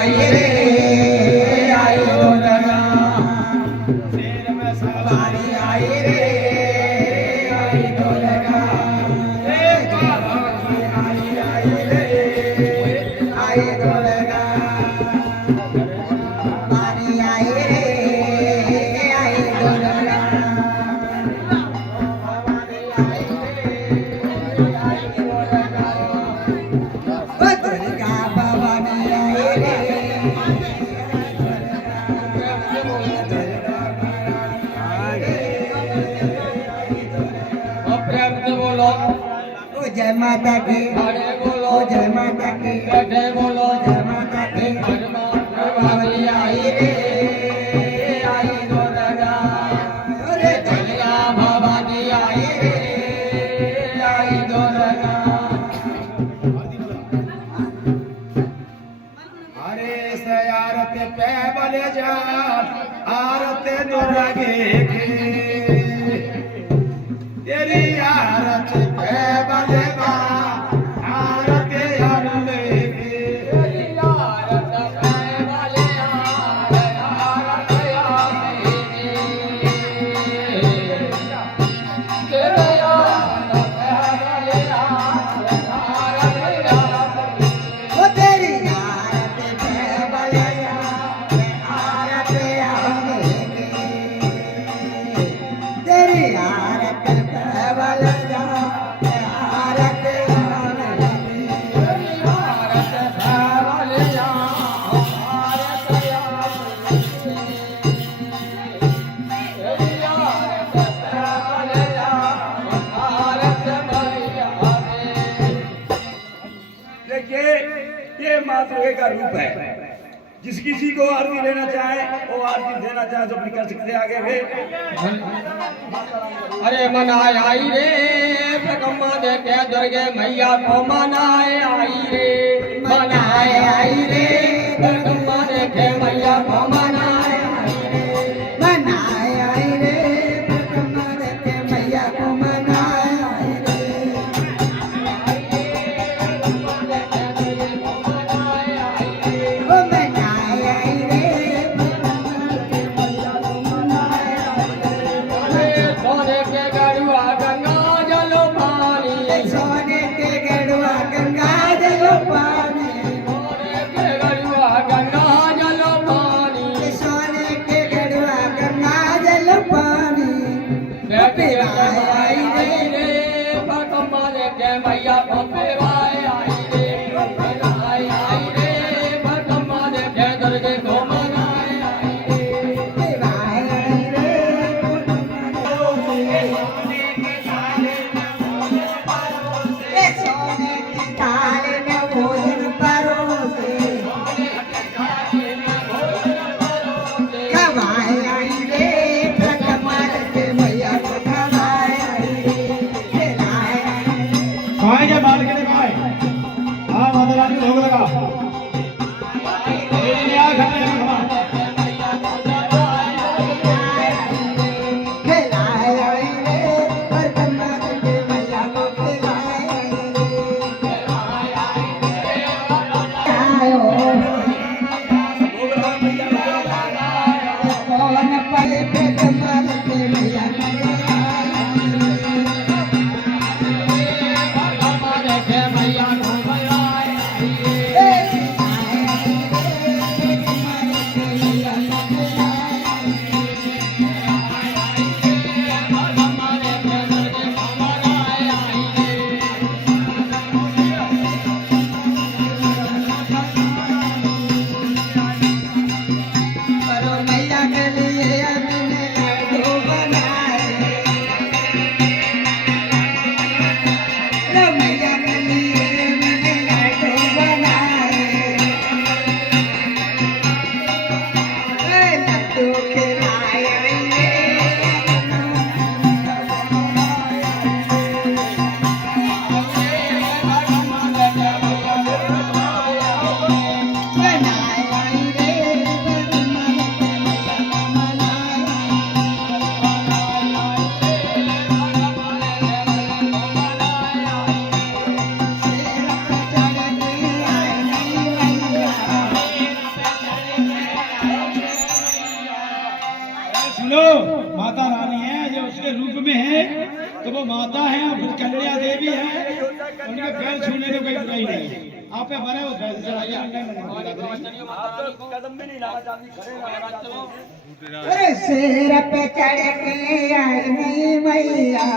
आई रे आई डोलना शेर में सवारी आई रे आई डोलना आई रे आई डोलना पानी आई रे आई डोलना दुर्गा भवानी आई रे जय माता की बोलो जय माता की बोलो जय माता की भवानी आई रे आई दुर्गा अरे दुर्गा भवानी आई रे आई दुर्गा अरे से आरती पे बले जा आरती दुर्गे तेरी आरती पे बले ये माँ दुर्गे का रूप है। जिस किसी को आरती लेना चाहे वो आरती देना चाहे तो निकल सकते आगे भी। अरे मनाए आई रे प्रकम्मा देखे दुर्गे मैया को मनाए आई रे मनाए आई रे प्रकम्मा देखे मैया को मनाए मनाए आई रे प्रकम्मा देखे मैया को मनाए आई रे रूप में है तो वो माता है और फिर कल्याण देवी है, उनके पैर छूने में कोई बुराई नहीं है। आप पे बने वो पैर चढ़ाइए, आप तो कदम भी नहीं लाना चाहती, खड़े रहना चाहती। अरे सिर पे चढ़ के आई मैया